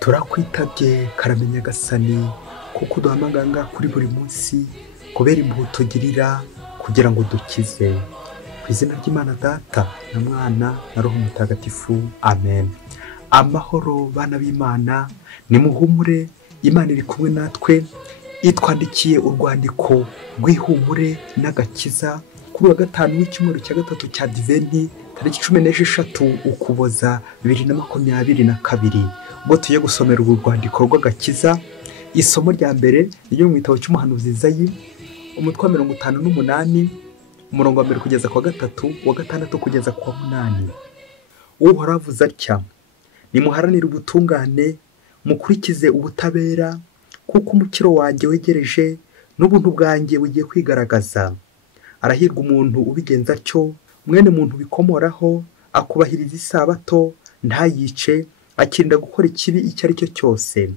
turakwitabye karamenya gasani kuko uduhamagara kuri buri munsi kubera impuhwe tugirira kugira ngo dukize. Ku izina ry'Imana Data na Mwana na Roho Mutagatifu, amen. Amahoro bana b'Imana, nimuhumure, Imana iri kumwe natwe. Itwandikiye urwandiko rw'ihumure n'agakiza kuri wa gatanu w'icyumweru cya gatatu cya Adventi, tariki 16 Ukuboza 2022, ubwo tugiye gusomera urwo rwandiko rw'agakiza. Isomo rya mbere ryo mu gitabo cy'umuhanuzi Izayi, umutwe wa 58, umurongo wa 1 kugeza kwa 3, wa 6 kugeza kwa 8. Uhoraho avuze atya: nimuharanire ubutungane, mukurikize ubutabera, kuko umukiro wanjye wegereje n'ubuntu bwanjye bugiye kwigaragaza. Arahirwa umuntu ubigenza atyo, mwene muntu bikomoraho, akubahiriza isabato, ntayice, akirinda gukora ikibi icyo ari cyo cyose.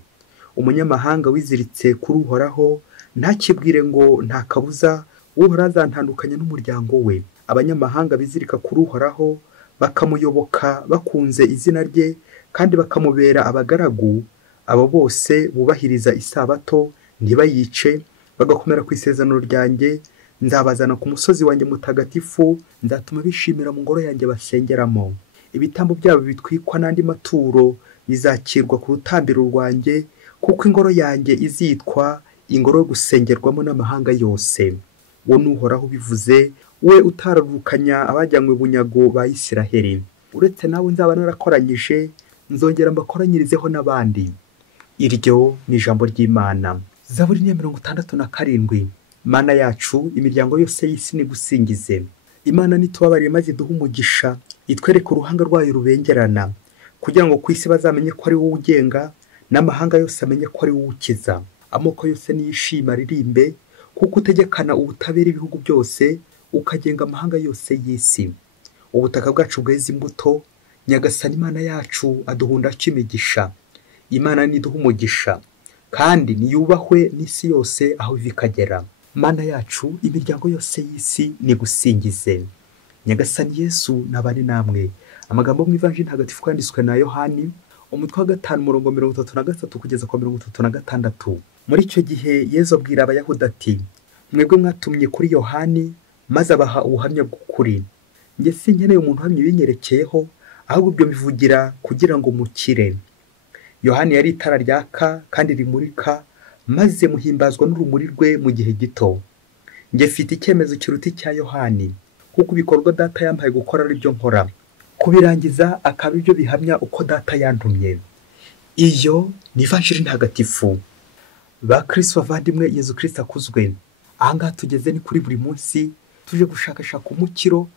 Umunyamahanga wiziritse kuri Uhoraho ntakibwire ngo nta kabuza Uhoraho azantandukanya n'umuryango we. Abanyamahanga bizirika kuri Uhoraho bakamuyoboka bakunze izina rye kandi bakamubera abagaragu, abo bose bubahiriza isabato ntibayice, bagakomera ku isezerano ryanjye, nzabazana ku musozi wanjye mutagatifu, nzatuma bishimira mu ngoro yanjye basengeramo. Ibitambo byabo bitwikwa n'andi maturo bizakirwa ku rutambiro rwanjye, kuko ingoro yanjye izitwa ingoro yo gusengerwamo n'amahanga yose. Uwo ni Uhoraho ubivuze, we utararukanya abajyanywe bunyago ba Isiraheli. Uretse nawe nzaba narakoranyije, nzongera mbakoranyirizeho n'abandi. Iryo ni ijambo ry'Imana. Zaburi 67. Mana yacu, imiryango yose y'isi nigusingize. Imana nitubabarire maze duhe umugisha, itwereke uruhanga rwayo rubengerana, kugira ngo ku isi bazamenye ko ari wowe ugenga, n'amahanga yose amenye ko ari wowe ukiza. Amoko yose niyishima aririmbe, kuko utegekana ubutabera ibihugu byose, ukagenga amahanga yose y'isi. Ubutaka bwacu bweze imbuto, Nyagasani Imana yacu aduhundaho imigisha. Imana niduha umugisha, kandi niyubahwe n'isi yose aho ikagera. Mana yacu, imiryango yose y'isi nigusingize. Nyagasani Yesu nabane namwe. Amagambo mu Ivanjili ntagatifu yanditswe na Yohani, umutwe wa 5 umurongo 33 kugeza kwa 36. Muri icyo gihe Yezu abwira Abayahudi ati: mwebwe mwatumye kuri Yohani, maze abaha ubuhamya bw'ukuri. Njye sinkeneye umuntu uhamya ibinyerekeyeho, ahubwo ibyo bivugira kugira ngo mukire. Yohani yari itara ryaka kandi rimurika, maze muhimbazwa n'urumuri rwe mu gihe gito. Njye mfite icyemezo kiruta icya Yohani, kuko ibikorwa Data yampaye gukora ari byo nkora, kubirangiza akaba ibyo bihamya uko Data yantumye. Iyo ni Ivanjili ntagatifu. Ba Kristo bavandimwe, Yezu Kristo akuzwe. Ahangaha tugeze ni kuri buri munsi, tuje gushakashaka umukiro,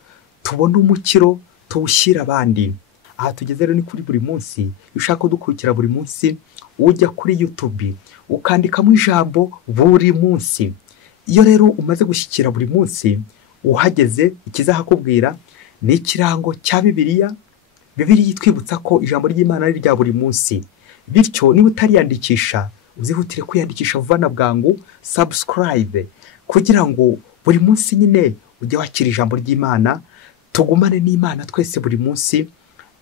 tubona umukiro tuwushyira abandi. Aha tugeze rero ni kuri buri munsi. Ushaka kudukurikira buri munsi, ujya kuri YouTube ukandikamo ijambo buri munsi. Iyo rero umaze gushyikira buri munsi, uhageze ikizahakubwira ni ikirango cya Bibiliya. Bibiliya itwibutsa ko ijambo ry'Imana ari rya buri munsi. Bityo niba utariyandikisha, uzihutire kwiyandikisha vuba na bwangu, subscribe, kugira ngo buri munsi nyine ujye wakira ijambo ry'Imana, tugumane n'Imana twese buri munsi.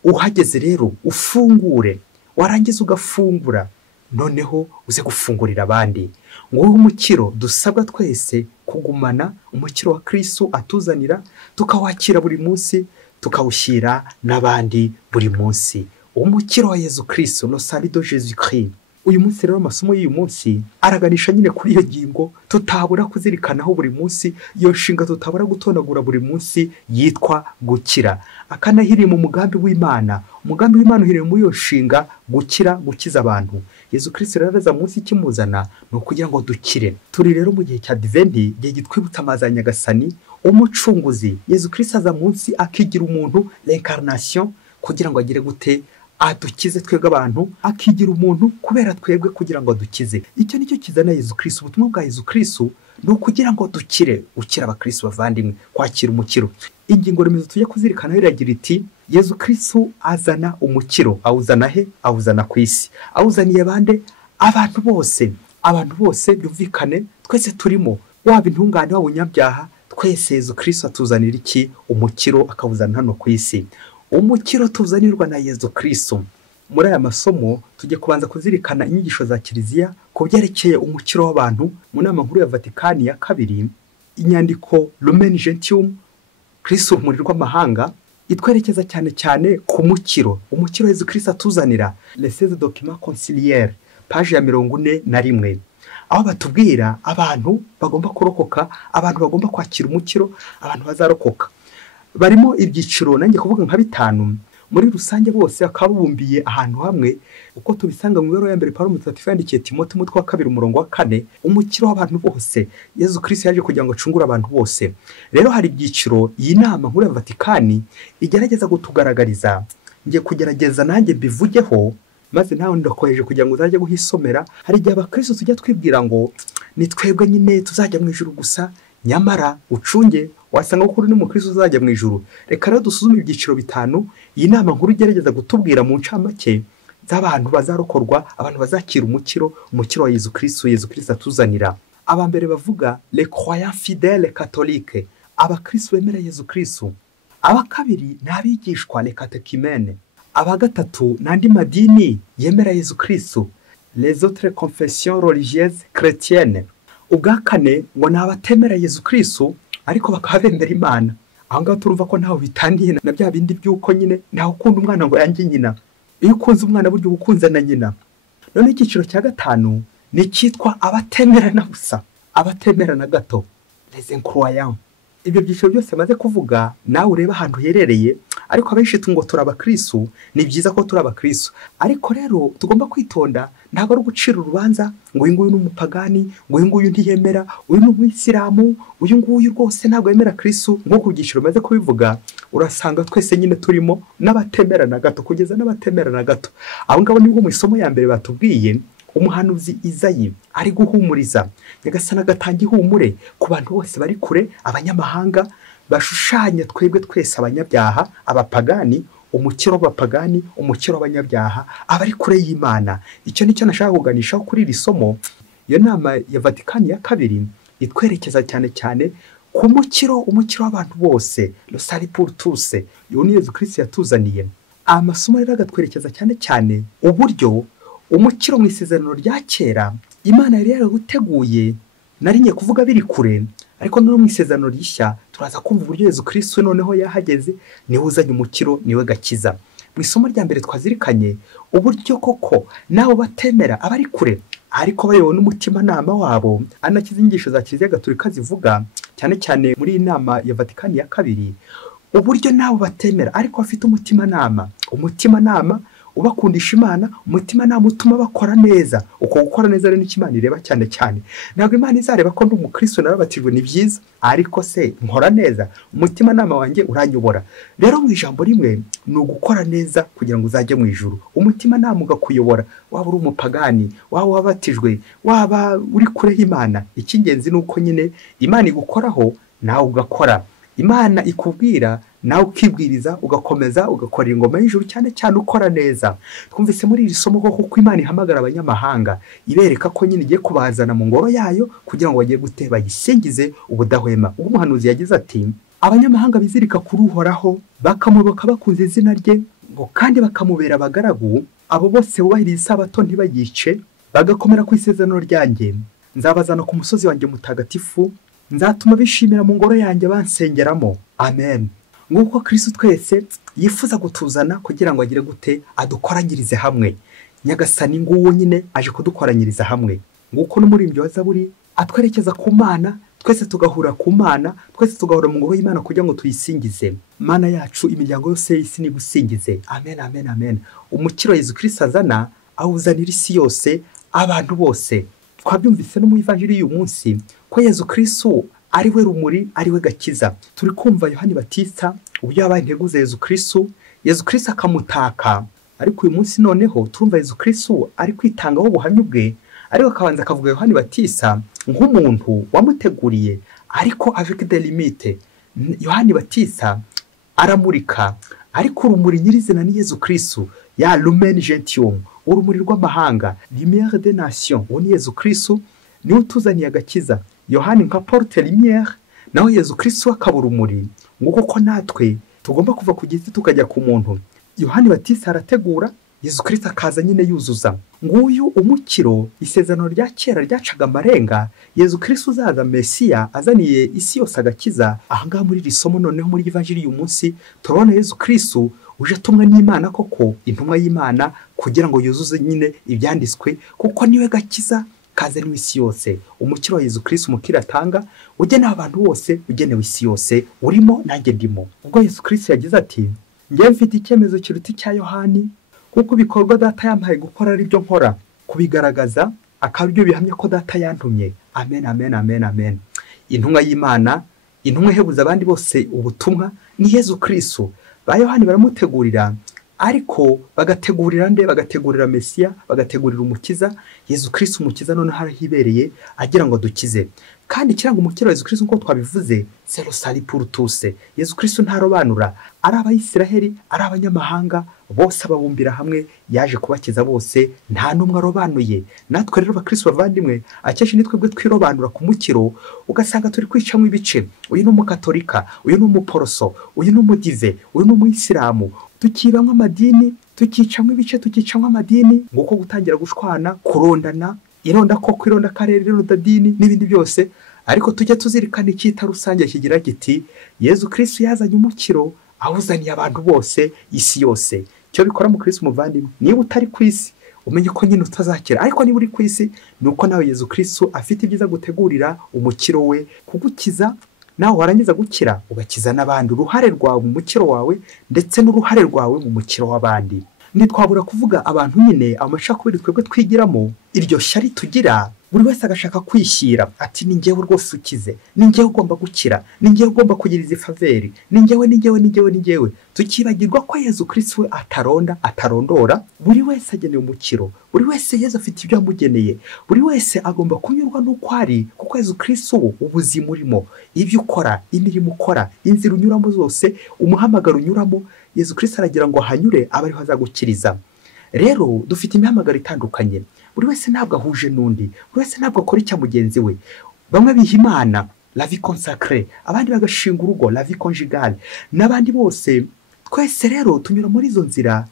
Uhageze rero ufungure, warangiza ugafungura, noneho uze gufungurira abandi. Ngo umukiro dusabwa twese kugumana, umukiro wa Kristo atuzanira, tukawakira buri munsi, tukawushyira n'abandi buri munsi. Umukiro wa Yezu Kristo, no salido Jésus Christ. Uyu munsi rero amasomo y'uyu munsi araganisha nyine kuri iyo ngingo tutabura kuzirikanaho buri munsi, iyo nshinga tutabura gutonagura buri munsi, yitwa gukira. Akanahiri mu mugambi w'Imana. Umugambi w'Imana uhiriye muri iyo nshinga, gukira, gukiza abantu. Yezu Kristo rero aza munsi ikimuzana no kugira ngo dukire. Turi rero mu gihe cya Adventi, gihe gitwibutsa amazi ya Nyagasani umucunguzi. Yezu Kristo aza munsi akigira umuntu, l'incarnation, kugira ngo agire gute adukize twebwe abantu, akigira umuntu kubera twebwe kugira ngo adukize. Icyo nicyo kizana Yezu Kristo. Ubutumwa bwa Yezu Kristo no kugira ngo dukire, ukira abakristo bavandimwe, kwakira umukiro. Ingingo remezo tujya kuzirikana iragira iti: Yezu Kristo azana umukiro. Awuzana he? Awuzana ku isi. Awuzaniye bande? Abantu bose. Abantu bose byumvikane, twese turimo, waba intungane waba unyabyaha, twese Yezu Kristo atuzanira iki? Umukiro, akawuzana hano ku isi. Umukiro tuzanirwa na Yezu Kristo. muri aya masomo tujye kubanza kuzirikana inyigisho za kiliziya ku byerekeye umukiro w'abantu mu nama nkuru ya Vatikani ya kabiri. Inyandiko Lumen Gentium Kristo urumuri rw'amahanga itwerekeza cyane cyane ku umukiro Yezu Kristo atuzanira, les 16 documents conciliaires, page ya 41, aho batubwira abantu bagomba kurokoka, abantu bagomba kwakira umukiro, abantu bazarokoka. Barimo ibyiciro nanjye kuvuga nka 5 muri rusange, bose akabumbiye ahantu hamwe uko tubisanga mu ibero ya mbere Pawulo Mutagatifu yandikiye Timote umutwe wa 2 umurongo wa 4, umukiro w'abantu bose. Yezu Kristo yaje kugira ngo acungure abantu bose. Rero hari ibyiciro iyi nama nkuru ya Vatikani igerageza gutugaragariza. Ngiye kugerageza nanjye bivugeho, maze nawe ndakoheje kugira ngo uzajye guhisomera. Hari igihe abakristo tujya twibwira ngo ni twebwe nyine tuzajya mu ijuru gusa, nyamara ucunge wasanga ko uri n'umukristo uzajya mu ijuru. Reka rero dusuzume ibyiciro 5 iyi nama nkuru igerageza gutubwira mu ncamake z'abantu bazarokorwa, abantu bazakira umukiro wa Yezu Kristo atuzanira. Aba mbere bavuga les croyants fidèles catholiques, abakristo bemera Yezu Kristo. Aba kabiri n'abigishwa les catéchumènes. Aba gatatu n'andi madini yemera Yezu Kristo, les autres confessions religieuses chrétiennes. Ubwa kane ngo n'abatemera Yezu Kristo ariko bakaba bemera Imana. Aho ngaho turumva ko ntaho bitandiye na bya bindi by'uko nyine ntaho ukunda umwana ngo yange nyina. Iyo ukunze umwana buryo ubukunze na nyina. None icyiciro cya 5 ni cyitwa abatemera na busa, abatemera na gato, les incroyants. Ibyo byiciro byose maze kuvuga nawe ureba ahantu herereye, ariko abenshi tungo turabakristo, ni byiza ko turabakristo. Ariko rero tugomba kwitonda, ntago ari gucira urubanza ngo uyu nguyu n'umupagani, ngo uyu nguyu ntiyemera, uyu n'umwisilamu, uyu nguyu rwose ntago yemera Kristo. Nk'uko ibyiciro maze kubivuga, urasanga twese nyine turimo n'abatemera na gato, kugeza n'abatemera na gato. Abo ngabo nibwo mu isomo ya mbere batubwiye umuhanuzi Izayi ari guhumuriza, Nyagasani agatanga ihumure ku bantu bose bari kure, abanyamahanga bashushanya twebwe twese abanyabyaha, abapagani, umukiro w'abapagani, umukiro w'abanyabyaha, abari kure y'Imana. Icyo nicyo nashaka kuganishaho kuri iri somo. Iyo nama ya Vatikani ya kabiri itwerekeza cyane cyane ku umukiro w'abantu bose, le salut pour tous, Yezu Kristo yatuzaniye. Amasomo rero agatwerekeza cyane cyane uburyo umukiro mu isezerano rya kera Imana yari yaraguteguye, narinye kuvuga biri kure, ariko no mu isezerano rishya turaza kumva uburyo Yezu Kristo noneho yahageze, niwe uzanye umukiro, niwe gakiza. Mu isomo rya mbere twazirikanye uburyo koko nawe batemera abari kure, ariko bayobowe n'umutima nama wabo. Anakiza inyigisho za Kiliziya Gatolika zivuga cyane cyane muri inama ya Vatikani ya kabiri, uburyo nawe batemera ariko bafite umutima nama ubakundisha Imana, umutima nama utuma bakora neza. Uko gukora neza rero n'Imana ireba cyane cyane. Ntabwo Imana izareba ko ndi umukristo narabatijwe ni byiza, ariko se nkora neza, umutima nama wanjye uranyobora. Rero mu ijambo rimwe ni ugukora neza kugira ngo uzajye mu ijuru. Umutima nama ugakuyobora, waba uri umupagani, waba wabatijwe, waba uri kure y'Imana. Icy'ingenzi ni uko nyine Imana igukoraho nawe ugakora, Imana ikubwira nawe ukibwiriza, ugakomeza ugakora ingoma y'ijuru, cyane cyane ukora neza. Twumvise muri iri somo ko Imana ihamagara abanyamahanga, ibereka ko nyine igiye kubazana mu ngoro yayo kugira ngo bagiye guteba yisingize ubudahwema. Ubwo umuhanuzi yagize ati, abanyamahanga bizirika kuri Uhoraho bakamuyoboka bakunze izina rye, ngo kandi bakamubera abagaragu, abo bose bubahiriza isabato ntibayice, bagakomera ku isezerano ryanjye, nzabazana ku musozi wanjye mutagatifu, nzatuma bishimira mu ngoro yanjye bansengeramo. Amen. Nguko Kristo twese yifuza gutuzana kugira ngo agire gute, adukoranyirize hamwe. Nyagasani nguwo nyine aje kudukoranyiriza hamwe. Nguko n'umurimbyi wa Zaburi atwerekeza ku Mana, twese tugahura ku Mana, twese tugahura mu ngoro y'Imana kugira ngo tuyisingize. Mana yacu, imiryango yose y'isi nigusingize. Amen, amen, amen. Umukiro Yezu Kristo azana awuzanira isi yose, abantu bose. Twabyumvise no mu ivanjiri y'uyu munsi ko Yezu Kristo ari we rumuri, ari we gakiza. Turi kumva Yohani Batista uburyo yabaye integuza Yezu Kristo akamutaka. Ariko uyu munsi noneho turumva Yezu Kristo ari kwitangaho ubuhamya bwe, ariko akabanza akavuga Yohani Batista nk'umuntu wamuteguriye, ariko avec des limites. Yohani Batista aramurika, ariko urumuri nyirizina ni Yezu Kristo, ya Lumen Gentium, urumuri rw'amahanga, lumière des nations. Uwo ni Yezu Kristo, niwe utuzaniye agakiza. Yohani nka porte lumière, naho Yezu Kristo akaba urumuri. Nguko ko natwe tugomba kuva ku giti tukajya ku muntu. Yohani Batista arategura, Yezu Kristo akaza nyine yuzuza. Nguyu umukiro, isezerano rya kera ryacaga amarenga, Yezu Kristo uzaza Mesiya azaniye isi yose agakiza. Ahangaha muri iri somo noneho muri Evanjiri y'uyu munsi turabona Yezu Kristo uje atumwa n'Imana koko, intumwa y'Imana kugira ngo yuzuze nyine ibyanditswe, kuko niwe gakiza kazaniwe isi yose. Umukiro wa Yezu Kristo umukiro atanga ugenewe abantu bose, ugenewe isi yose, urimo nanjye ndimo. Ubwo Yezu Kristo yagize ati, njye mfite icyemezo kiruta icya Yohani, kuko ibikorwa data yampaye gukora ari byo nkora, kubigaragaza akaba aribyo bihamya ko data yantumye. Amen, amen, amen, amen. Intumwa y'Imana, intumwa ihebuza abandi bose ubutumwa ni Yezu Kristo. Ba Yohani baramutegurira, ariko bagategurira nde? Bagategurira Mesiya, bagategurira umukiza. Yezu Kristo umukiza none harahibereye agira ngo dukize. Kandi kiranga umukiro wa Yezu Kristo nko twabivuze, c'est le salut pour tous. Yezu Kristo ntarobanura, ari abayisiraheli, ari abanyamahanga, bose ababumbira hamwe, yaje kubakiza bose, nta numwe arobanuye. Natwe rero bakristo bavandimwe, akenshi nitwe bwe twirobanura ku mukiro, ugasanga turi kwicamo ibice. Uyu ni umukatolika, uyu ni umuporoso, uyu ni umudive, uyu ni umuyisilamu. Tukibamwe amadini, tukicamwe ibice, tukicamwe amadini, nguko gutangira gushwana, kurondana, ironda koko, ironda karere, ironda dini n'ibindi byose. Ariko tujya tuzirikana icyita rusange kigira giti, Yezu Kristo yazanye umukiro awuzaniye abantu bose, isi yose. Cyo bikora mu Kristo muvandimwe, niba utari ku isi umenye ko nyine utazakira, ariko niba uri ku isi nuko nawe Yezu Kristo afite ibyiza gutegurira umukiro we, kugukiza nawe warangiza gukira ugakiza n'abandi. Uruhare rwawe mu mukiro wawe ndetse n'uruhare rwawe mu mukiro w'abandi. Ntitwabura kuvuga abantu nyine amacakubiri twebwe twigiramo, iryo shyari tugira, buri wese agashaka kwishyira ati ni njyewe rwose ukize, ni njyewe ugomba gukira, ni njyewe ugomba kugira izi faveri, ni njyewe. Tukibagirwa ko Yezu Kristo we ataronda, atarondora. Buri wese agenewe umukiro, buri wese Yezu afite ibyo yamugeneye, buri wese agomba kunyurwa n'uko ari, kuko Yezu Kristo ubuzima urimo, ibyo ukora, imirimo ukora, inzira unyuramo zose, umuhamagaro unyuramo, Yezu Kristo aragira ngo hanyure abe ariho azagukiriza. Rero dufite imihamagaro itandukanye, buri wese ntabwo ahuje n'undi, buri wese ntabwo akora icya mugenzi we. Bamwe biha Imana la vie consacrée, abandi bagashinga urugo la vie conjugale, n'abandi bose. Twese rero tunyura muri izo nzira,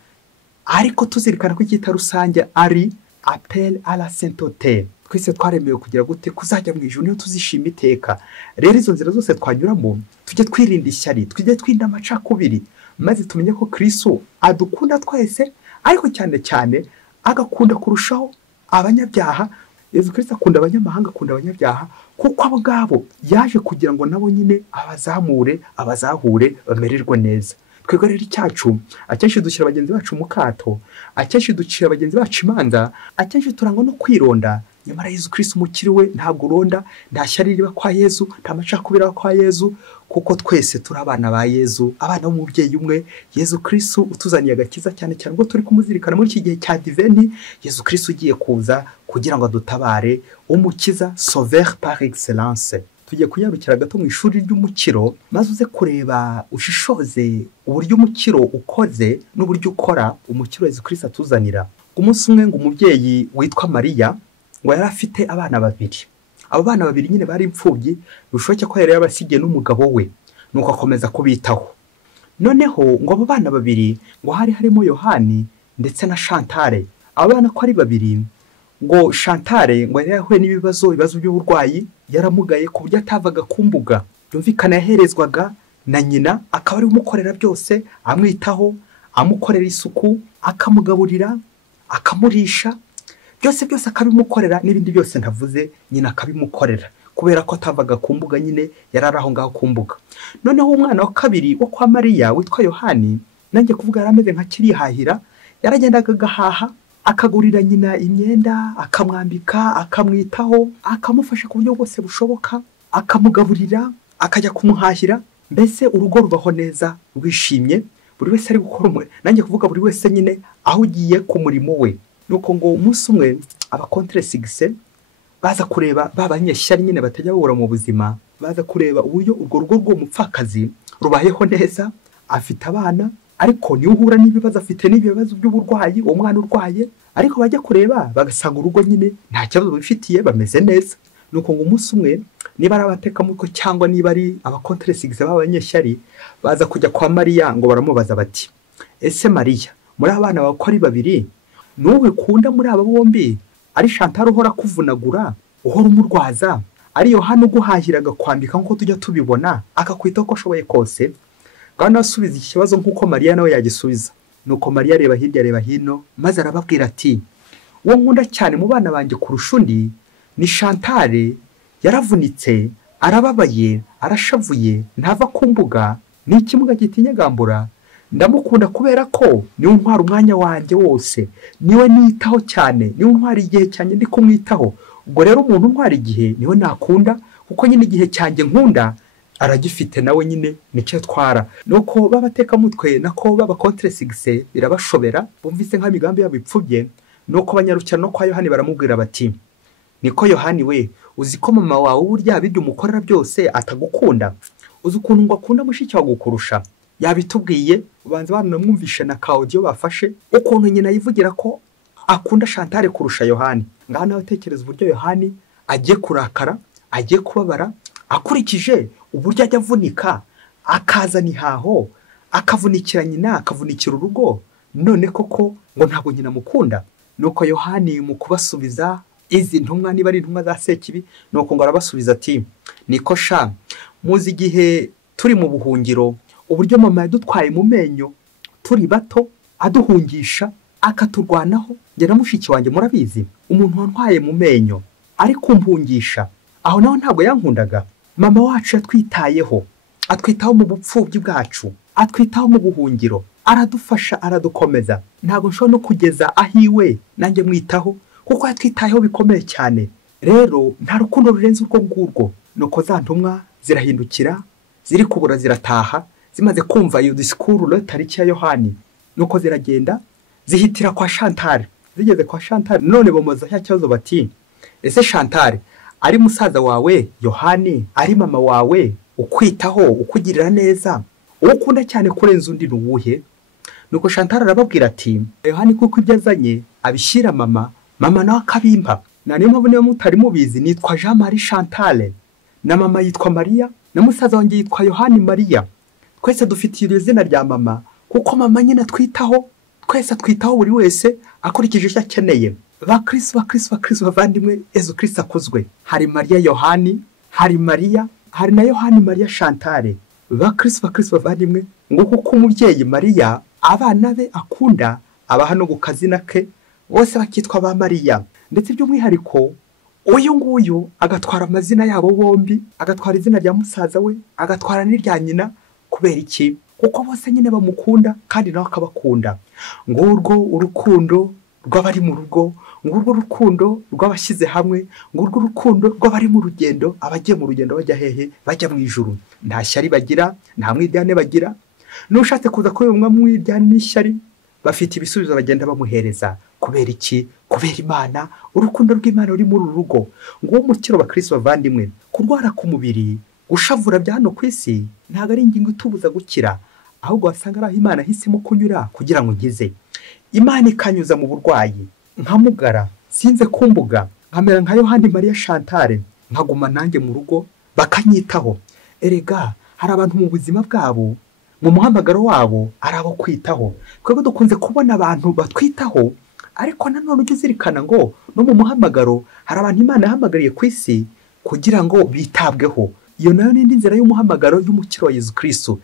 ariko tuzirikana ko icyita rusange ari appel à la sainteté. Twese twaremewe kugira gute? Kuzajya mu ijuru, niyo tuzishima iteka. Rero izo nzira zose twanyuramo, tujye twirinda ishyari, tujye twinda amacakubiri, maze tumenye ko Kristo adukunda twese, ariko cyane cyane agakunda kurushaho abanyabyaha. Yezu Kristo akunda abanyamahanga, akunda abanyabyaha, kuko abo ngabo yaje kugira ngo nabo nyine abazamure, abazahure, bamererwe neza. Twebwe rero icyacu, akenshi dushyira bagenzi bacu mu kato, akenshi ducira bagenzi bacu imanza, akenshi turangwa no kwironda. Nyamara Yezu Kristo umukiri we ntabwo uronda, nta shyari riba kwa Yezu, nta macakubiri aba kwa Yezu, kuko twese turi abana ba Yezu, abana b'umubyeyi umwe. Yezu Kristo utuzaniye agakiza, cyane cyane ubwo turi kumuzirikana muri iki gihe cya Adventi. Yezu Kristo ugiye kuza kugira ngo adutabare, umukiza, sauveur par excellence. Tugiye kunyarukira gato mu ishuri ry'umukiro, maze uze kureba, ushishoze uburyo umukiro ukoze n'uburyo ukora. Umukiro Yezu Kristo atuzanira. Umunsi umwe ngo umubyeyi witwa Mariya ngo yari afite abana babiri. Abo bana babiri nyine bari imfubyi, bishoboke ko yari yabasigiye n'umugabo we, nuko akomeza kubitaho. Noneho ngo abo bana babiri ngo harimo Yohani ndetse na Chantal. Abo bana ko ari babiri, ngo Chantal ngo yari yahuye n'ibibazo by'uburwayi, yaramugaye ku buryo atavaga ku mbuga. Byumvikana yaherezwaga na nyina, akaba ari umukorera byose, amwitaho, amukorera isuku, akamugaburira, akamurisha, byose akabimukorera, n'ibindi byose ntavuze nyina akabimukorera, kubera ko atavaga ku mbuga, nyine yarari aho ngaho ku mbuga. Noneho umwana wa kabiri wo kwa Mariya witwa Yohani, nanjye kuvuga yarameze nka kirihahira, yaragendaga agahaha, akagurira nyina imyenda, akamwambika, akamwitaho, akamufasha ku buryo bwose bushoboka, akamugaburira, akajya kumuhahira. Mbese urugo rubaho neza rwishimye, buri wese ari gukora nanjye kuvuga buri wese nyine aho ugiye ku murimo we. Nuko ngo umunsi umwe abakontre sigise baza kureba babanyeshyari nyine batajya babura mu buzima, baza kureba uburyo urwo rugo rw'umupfakazi rubayeho neza, afite abana, ariko niwe uhura n'ibibazo, afite n'ibibazo by'uburwayi, uwo mwana urwaye, ariko bajya kureba bagasanga urugo nyine nta kibazo bifitiye, bameze neza. Nuko ngo umunsi umwe, niba ari abatekamutwe cyangwa niba ari abakontre sigise b'abanyeshyari, baza kujya kwa Mariya ngo baramubaza bati, ese Mariya, muri abana bawe ko ari babiri n'uwe kunda muri aba bombi ari Chantal uhora kuvunagura uhora umurwaza ari Yohana uguhahiraga kwambika nkuko tujya tubibona akakwita ko ashoboye kose kandi asubiza iki kibazo nkuko Mariya nawe yagisubiza nuko Mariya areba hirya areba hino maze arababwira ati uwo nkunda cyane mu bana banjye kurusha undi ni Chantal yaravunitse arababaye arashavuye ntava ku mbuga ni ikimuga gitinyagambura ndamukunda kubera ko niwe ntwara umwanya wanjye wose niwe nitaho cyane niwe ntwara igihe cyanjye ndi kumwitaho ubwo rero umuntu ntwara igihe niwe nakunda kuko nyine igihe cyanjye nkunda aragifite nawe nyine nicyo twara nuko babateka mutwe nako baba contresigise birabashobera bumvise nka migambi yabo ipfubye nuko banyarukira no kwa Yohani baramubwira bati niko Yohani we uzi ko mama wawe burya bibyo umukorera byose atagukunda uzi ukuntu ngo akunda mushiki wawe gukurusha yabitubwiye ubanza banamwumvishe na audio bafashe ukuntu nyina yivugira ko akunda Chantal kurusha Yohani ngaho nawe tekereza uburyo Yohani agiye kurakara agiye kubabara akurikije uburyo ajya avunika akazana ihaho akavunikira nyina akavunikira urugo none koko ngo ntabwo nyina mukunda nuko Yohani mu kubasubiza izi ntumwa niba ari intumwa za Sekibi nuko ngo arabasubiza ati niko sha muzi igihe turi mu buhungiro uburyo mama yadutwaye mu menyo turi bato aduhungisha akaturwanaho njye na mushiki wanjye murabizi umuntu wantwaye mu menyo ari kumpungisha aho naho ntabwo yankundaga mama wacu yatwitayeho atwitaho mu bupfubyi bwacu atwitaho mu buhungiro aradufasha aradukomeza ntabwo nshobora no kugeza ahiwe nanjye mwitaho kuko yatwitayeho bikomeye cyane rero nta rukundo rurenze urwo ngurwo nuko za ntumwa zirahindukira ziri kubura zirataha zimaze kumva iyo disikuru tariki ya Yohani nuko ziragenda zihitira kwa Chantal zigeze kwa Chantal none bomoza cya kibazo bati ese Chantal ari musaza wawe Yohani ari mama wawe ukwitaho ukugirira neza ukunda cyane kurenza undi nuwuhe nuko Chantal arababwira ati Yohani kuko ibyo azanye abishyira mama nawe akabimpa nane mpamvu niyo mutari mubizi nitwa Jean Marie Chantal na mama yitwa Maria na musaza wanjye yitwa Yohani Maria twese dufitiye izina rya mama kuko mama nyine twitaho twese twitaho buri wese akurikije icyo akeneye bakristo bavandimwe Yezu Kristo akuzwe hari Maria Yohani hari Maria hari na Yohani Maria Chantal bakristo bavandimwe ngo kuko umubyeyi Maria abana be akunda abaha no gukazina ke bose bakitwa ba Maria ndetse by'umwihariko uyu nguyu agatwara amazina yabo bombi agatwara izina rya musaza we agatwara n'irya nyina kubera iki kuko bose nyine bamukunda kandi nawe akabakunda ngurwo urukundo rw'abari mu rugo ngurwo urukundo rw'abashyize hamwe ngurwo urukundo rw'abari mu rugendo abagiye mu rugendo bajya hehe bajya mu ijuru nta shyari bagira nta mwiryane bagira n'ushatse kuza ko umwe mwiryane n'ishyari bafite ibisubizo bagenda bamuhereza kubera iki kubera Imana urukundo rw'Imana ruri muri rugo ngo umukiro bakristo bavandimwe kurwara ku mubiri gushavura bya hano ku isi ntago ari ingingo itubuza gukira ahubwo wasanga ari Imana hisemo kunyura kugira ngo ngize Imana ikanyuza mu burwayi nkamugara sinze kumbuga nkamera nka Yohani Maria Chantal nkaguma nanjye mu rugo bakanyitaho erega hari abantu mu buzima bwabo mu muhamagaro wabo arabo kwitaho twebwe dukunze kubona abantu batwitaho ariko nanone ujye uzirikana ngo no mu muhamagaro hari abantu Imana yahamagariye ku isi kugira ngo bitabweho iyo nayo ni inzira y'umuhamagaro y'umukiro Yezu Kristo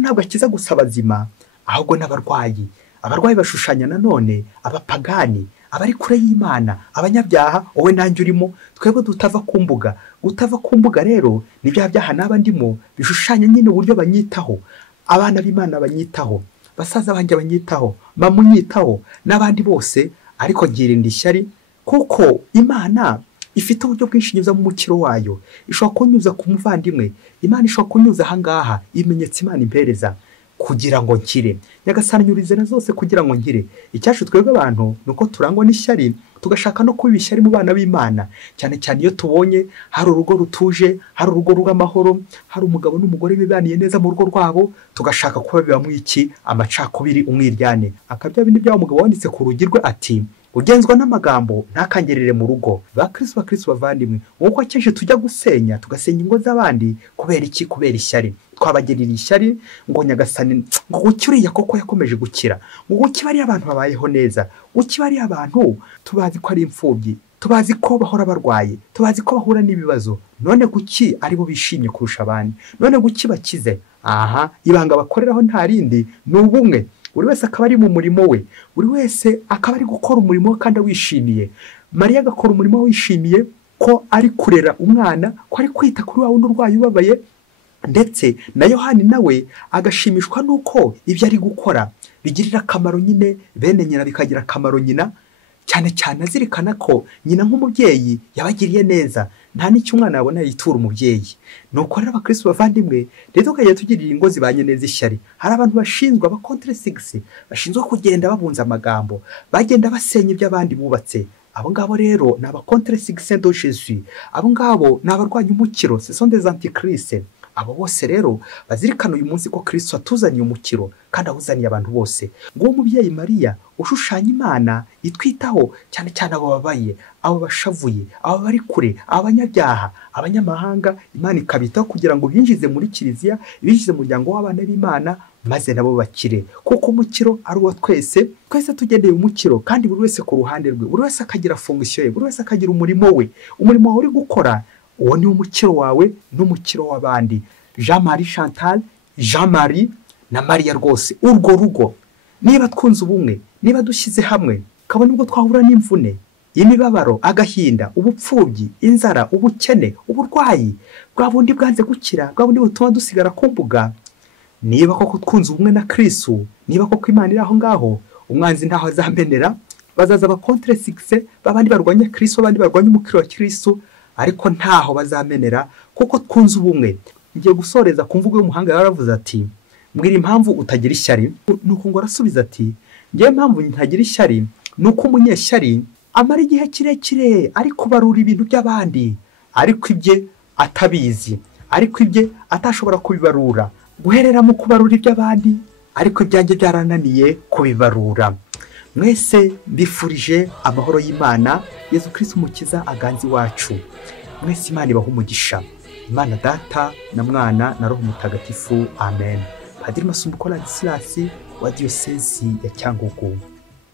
ntabwo akiza gusa abazima ahubwo n'abarwayi bashushanya nanone abapagani abari kure y'Imana abanyabyaha wowe nanjye urimo twebwe gutava ku mbuga rero nibyo byaha n'abandimo bishushanya nyine uburyo banyitaho abana b'Imana banyitaho basaza banjye banyitaho mamunyitaho n'abandi bose ariko girinda ishyari kuko Imana ifite uburyo bwinshi nyuza mu mukiro wayo ishobora kunyuza ku muvandimwe Imana ishobora kunyuza ahangaha ibimenyetso Imana impereza kugira ngo nkire nyagasani nyurizana zose kugira ngo nkire icyacu twebwe abantu nuko turangwa n'ishyari tugashaka no kuba ishyari mu bana b'Imana cyane cyane iyo tubonye hari urugo rutuje hari urugo rw'amahoro hari umugabo n'umugore bibaniye neza mu rugo rwabo tugashaka kuba bibamwo iki amacakubiri umwiryane akabya bindi byawo umugabo wanditse ku rugi rwe ati ugenzwa n'amagambo ntakangerere mu rugo bakristo bavandimwe uko akenshi tujya gusenya tugasenya ingo z'abandi kubera iki kubera ishyari twabagirira ishyari ngo nyagasani ngo gukiriya koko yakomeje gukira, ngo gukibari abantu babayeho neza, gukibari abantu tubazi ko ari imfubyi, tubazi ko bahora barwaye, tubazi ko bahura n'ibibazo, none guki ari bo bishimye kurusha abandi, none guki bakize. Aha ibanga bakoreraho nta rindi ni ubumwe, buri wese akaba ari mu murimo we, buri wese akaba ari gukora umurimo kandi wishimiye. Mariya agakora umurimo wishimiye ko ari kurera umwana, ko ari kwita kuri wa wundi urwaye ubabaye, ndetse na Yohani nawe agashimishwa nuko ibyo ari gukora bigirira akamaro nyine bene nyina, bikagira akamaro nyina, cyane cyane azirikana ko nyina nk'umubyeyi yabagiriye neza, nta n'icyo umwana yabona yitura umubyeyi. Nuko rero abakristo bavandimwe, rero tukajya tugirira ingo zibanye neza ishyari. Hari abantu bashinzwe abakonteresigisi, bashinzwe kugenda babunza amagambo, bagenda basenya ibyo abandi bubatse. Abo ngabo rero ni abakonteresigisi do Yezu, abo ngabo ni abarwanya umukiro, ce sont des antichrist. Abo bose rero bazirikana uyu munsi ko Kristo atuzaniye umukiro kandi awuzaniye abantu bose. Ngo umubyeyi Mariya ushushanya Imana itwitaho cyane cyane abo babaye, abo bashavuye, abo bari kure, abanyabyaha, abanyamahanga, Imana ikabitaho kugira ngo binjize muri kiliziya, binjize mu muryango w'abana b'Imana, maze nabo bakire. Kuko umukiro ari uwo twese tugendeye umukiro, kandi buri wese ku ruhande rwe, buri wese akagira fonction ye, buri wese akagira umurimo we, umurimo wawe uri gukora. Uwo ni umukiro wawe n'umukiro w'abandi. Jean Marie Chantal, Jean Marie na Maria rwose, urwo rugo niba twunze ubumwe, niba dushyize hamwe, kabone ubwo twahura n'imvune, imibabaro, agahinda, ubupfubyi, inzara, ubukene, uburwayi, bwa bundi bwanze gukira, bwa bundi butuma dusigara ku mbuga, niba koko twunze ubumwe na Kristo, niba koko Imana iri aho ngaho, umwanzi ntaho azamenera. Bazaza abakonteresigisi, babandi barwanya Kristo, abandi barwanya umukiro wa Kristo, ariko ntaho bazamenera kuko twunze ubumwe. Ngiye gusoreza ku mvugo y'umuhanga yaravuze ati, mbwira impamvu utagira ishyari. Nuko ngo arasubiza ati, ngiye impamvu ntagira ishyari nuko umunyeshyari amara igihe kirekire ari kubarura ibintu by'abandi, ariko ibye atabizi, ariko ibye atashobora kubibarura, guherera mu kubarura iby'abandi, ariko ibyanjye byarananiye kubibarura. Mwese mbifurije amahoro y'Imana, Yezu Kristo umukiza aganzi wacu. Mwese Imana ibaha umugisha. Imana Data na Mwana na Roho Mutagatifu. Amen. Padiri Masumbuko Ladislas wa Diyosezi ya Cyangugu.